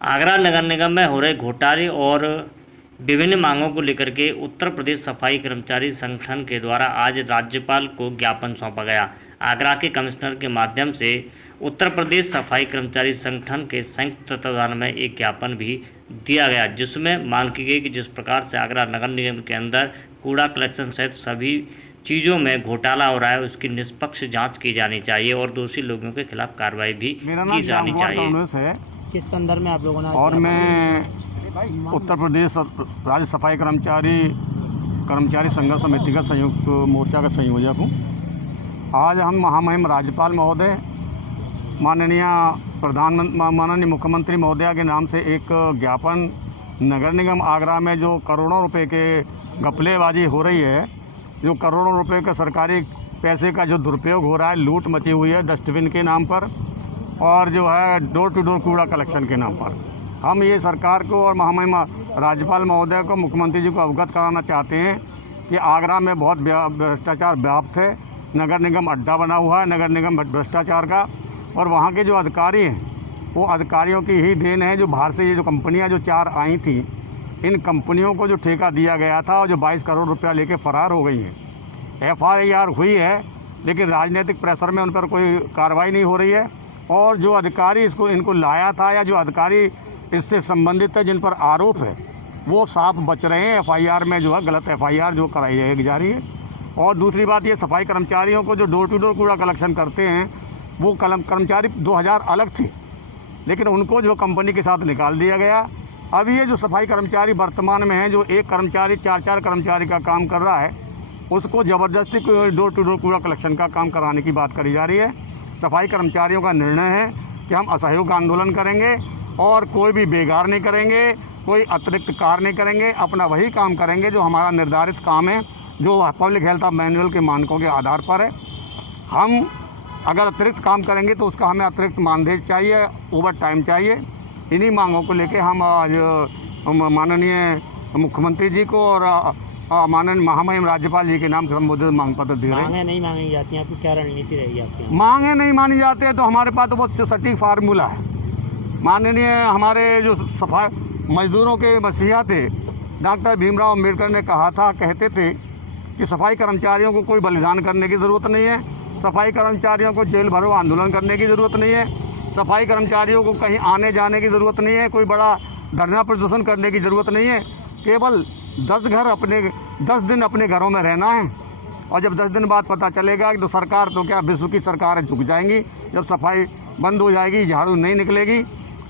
आगरा नगर निगम में हो रहे घोटाले और विभिन्न मांगों को लेकर के उत्तर प्रदेश सफाई कर्मचारी संगठन के द्वारा आज राज्यपाल को ज्ञापन सौंपा गया। आगरा के कमिश्नर के माध्यम से उत्तर प्रदेश सफाई कर्मचारी संगठन के संयुक्त तत्वाधान में एक ज्ञापन भी दिया गया, जिसमें मांग की गई कि जिस प्रकार से आगरा नगर निगम के अंदर कूड़ा कलेक्शन सहित सभी चीज़ों में घोटाला हो रहा है, उसकी निष्पक्ष जांच की जानी चाहिए और दोषी लोगों के खिलाफ कार्रवाई भी की जानी चाहिए। किस संदर्भ में आप लोगों ने? और मैं उत्तर प्रदेश राज्य सफाई कर्मचारी संघर्ष समिति का संयुक्त मोर्चा का संयोजक हूँ। आज हम महामहिम राज्यपाल महोदय, माननीय मुख्यमंत्री महोदया के नाम से एक ज्ञापन नगर निगम आगरा में जो करोड़ों रुपए के घपलेबाजी हो रही है, जो करोड़ों रुपए का सरकारी पैसे का जो दुरुपयोग हो रहा है, लूट मची हुई है डस्टबिन के नाम पर और जो है डोर टू डोर कूड़ा कलेक्शन के नाम पर, हम ये सरकार को और महामहिम राज्यपाल महोदय को, मुख्यमंत्री जी को अवगत कराना चाहते हैं कि आगरा में बहुत भ्रष्टाचार व्याप्त है। नगर निगम अड्डा बना हुआ है नगर निगम भ्रष्टाचार का, और वहाँ के जो अधिकारी हैं वो अधिकारियों की ही देन है। जो बाहर से ये जो कंपनियाँ जो 4 आई थी, इन कंपनियों को जो ठेका दिया गया था और जो 22 करोड़ रुपया लेके फरार हो गई हैं। FIR हुई है, लेकिन राजनीतिक प्रेशर में उन पर कोई कार्रवाई नहीं हो रही है। और जो अधिकारी इनको लाया था या जो अधिकारी इससे संबंधित है, जिन पर आरोप है, वो साफ बच रहे हैं। FIR में जो है गलत FIR जो कराई जा रही है। और दूसरी बात, ये सफाई कर्मचारियों को जो डोर टू डोर कूड़ा कलेक्शन करते हैं, वो कर्मचारी 2000 अलग थे, लेकिन उनको जो कंपनी के साथ निकाल दिया गया। अब ये जो सफाई कर्मचारी वर्तमान में हैं, जो एक कर्मचारी 4 कर्मचारी का काम कर रहा है, उसको ज़बरदस्ती डोर टू डोर कूड़ा कलेक्शन का काम कराने की बात करी जा रही है। सफाई कर्मचारियों का निर्णय है कि हम असहयोग आंदोलन करेंगे और कोई भी बेगार नहीं करेंगे, कोई अतिरिक्त कार्य नहीं करेंगे, अपना वही काम करेंगे जो हमारा निर्धारित काम है, जो पब्लिक हेल्थ मैनुअल के मानकों के आधार पर है। हम अगर अतिरिक्त काम करेंगे तो उसका हमें अतिरिक्त मानदेय चाहिए, ओवर टाइम चाहिए। इन्हीं मांगों को लेके हम आज माननीय मुख्यमंत्री जी को और माननीय महामहिम राज्यपाल जी के नाम संबोधित मांग पत्र दे रहे हैं। मांगे नहीं मांगी जाती हैं, आपकी क्या रणनीति रहेगी आपकी? मांगे नहीं मानी जाती है तो हमारे पास तो बहुत सटीक फार्मूला है। माननीय हमारे जो सफाई मजदूरों के मसीहा थे डॉक्टर भीमराव अम्बेडकर ने कहते थे कि सफाई कर्मचारियों को कोई बलिदान करने की ज़रूरत नहीं है, सफाई कर्मचारियों को जेल भरो आंदोलन करने की ज़रूरत नहीं है, सफाई कर्मचारियों को कहीं आने जाने की ज़रूरत नहीं है, कोई बड़ा धरना प्रदर्शन करने की ज़रूरत नहीं है। केवल 10 दिन अपने घरों में रहना है। और जब 10 दिन बाद पता चलेगा कि तो सरकार तो क्या विश्व की सरकारें झुक जाएंगी, जब सफाई बंद हो जाएगी, झाड़ू नहीं निकलेगी।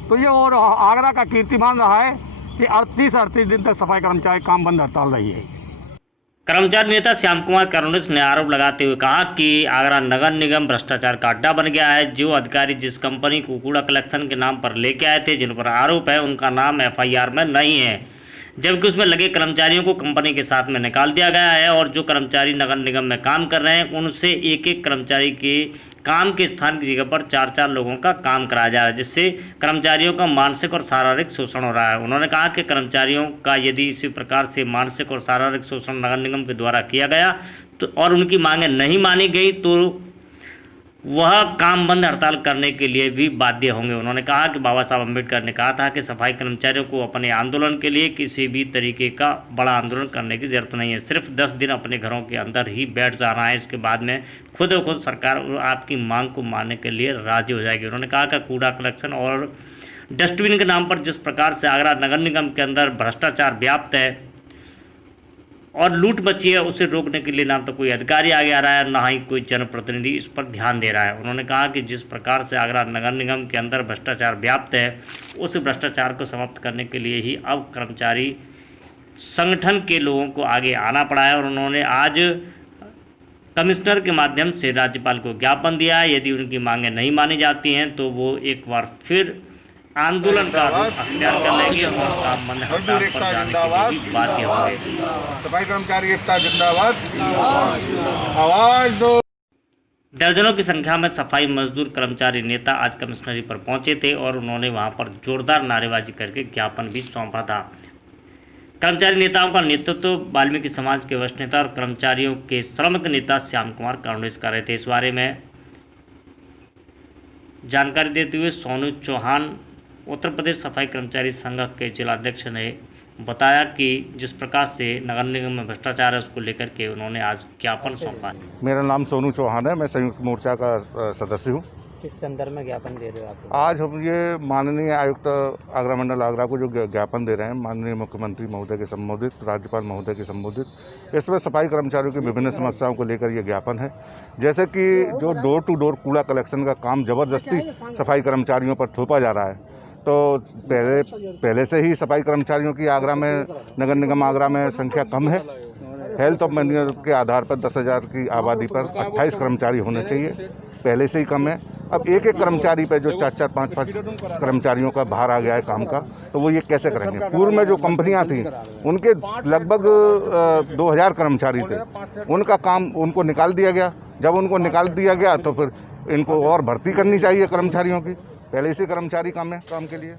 तो ये और आगरा का कीर्तिमान रहा है कि 38 दिन तक सफाई कर्मचारी काम बंद हड़ताल रही है। कर्मचारी नेता श्याम कुमार कर्नौलिस ने आरोप लगाते हुए कहा कि आगरा नगर निगम भ्रष्टाचार का अड्डा बन गया है। जो अधिकारी जिस कंपनी को कूड़ा कलेक्शन के नाम पर लेके आए थे, जिन पर आरोप है, उनका नाम FIR में नहीं है, जबकि उसमें लगे कर्मचारियों को कंपनी के साथ में निकाल दिया गया है। और जो कर्मचारी नगर निगम में काम कर रहे हैं, उनसे एक कर्मचारी के काम के स्थान की जगह पर 4 लोगों का काम कराया जा रहा है, जिससे कर्मचारियों का मानसिक और शारीरिक शोषण हो रहा है। उन्होंने कहा कि कर्मचारियों का यदि इसी प्रकार से मानसिक और शारीरिक शोषण नगर निगम के द्वारा किया गया तो और उनकी मांगें नहीं मानी गई तो वह काम बंद हड़ताल करने के लिए भी बाध्य होंगे। उन्होंने कहा कि बाबा साहब अम्बेडकर ने कहा था कि सफाई कर्मचारियों को अपने आंदोलन के लिए किसी भी तरीके का बड़ा आंदोलन करने की ज़रूरत नहीं है, सिर्फ 10 दिन अपने घरों के अंदर ही बैठ जाना है। इसके बाद में खुद सरकार आपकी मांग को मानने के लिए राजी हो जाएगी। उन्होंने कहा कि कूड़ा कलेक्शन और डस्टबिन के नाम पर जिस प्रकार से आगरा नगर निगम के अंदर भ्रष्टाचार व्याप्त है और लूट मची है, उसे रोकने के लिए ना तो कोई अधिकारी आगे आ रहा है, ना ही कोई जनप्रतिनिधि इस पर ध्यान दे रहा है। उन्होंने कहा कि जिस प्रकार से आगरा नगर निगम के अंदर भ्रष्टाचार व्याप्त है, उस भ्रष्टाचार को समाप्त करने के लिए ही अब कर्मचारी संगठन के लोगों को आगे आना पड़ा है। और उन्होंने आज कमिश्नर के माध्यम से राज्यपाल को ज्ञापन दिया है। यदि उनकी मांगें नहीं मानी जाती हैं तो वो एक बार फिर आंदोलन का रूप अख्तियार कर लेंगे और काम बंद हड़ताल पर जाने के लिए बाध्य होंगे। सफाई कर्मचारी एकता जिंदाबाद, आवाज दो। दर्जनों की संख्या में सफाई मजदूर कर्मचारी नेता आज कमिश्नरी पर पहुंचे थे और उन्होंने वहां पर जोरदार नारेबाजी करके ज्ञापन भी सौंपा था। कर्मचारी नेताओं का नेतृत्व वाल्मीकि समाज के वरिष्ठ नेता और कर्मचारियों के श्रमिक नेता श्याम कुमार कर्नौलिस कर रहे थे। इस बारे में जानकारी देते हुए सोनू चौहान उत्तर प्रदेश सफाई कर्मचारी संघ के जिलाध्यक्ष ने बताया कि जिस प्रकार से नगर निगम में भ्रष्टाचार है उसको लेकर के उन्होंने आज ज्ञापन सौंपा। मेरा नाम सोनू चौहान है, मैं संयुक्त मोर्चा का सदस्य हूँ। किस संदर्भ में ज्ञापन दे रहे हो आप? आज हम ये माननीय आयुक्त आगरा मंडल आगरा को जो ज्ञापन दे रहे हैं, माननीय मुख्यमंत्री महोदय के संबोधित, राज्यपाल महोदय के संबोधित, इसमें सफाई कर्मचारियों की विभिन्न समस्याओं को लेकर ये ज्ञापन है। जैसे कि जो डोर टू डोर कूड़ा कलेक्शन का काम ज़बरदस्ती सफाई कर्मचारियों पर थोपा जा रहा है, तो पहले से ही सफाई कर्मचारियों की आगरा में, नगर निगम आगरा में संख्या कम है। हेल्थ ऑफ मैनेजर के आधार पर 10,000 की आबादी पर 28 कर्मचारी होने चाहिए, पहले से ही कम है। अब एक कर्मचारी पे जो 4-4, 5-5 कर्मचारियों का भार आ गया है काम का, तो वो ये कैसे करेंगे। पूर्व में जो कंपनियां थी उनके लगभग 2,000 कर्मचारी थे, उनका काम उनको निकाल दिया गया। जब उनको निकाल दिया गया तो फिर इनको और भर्ती करनी चाहिए कर्मचारियों की, पहले से कर्मचारी कम है काम के लिए।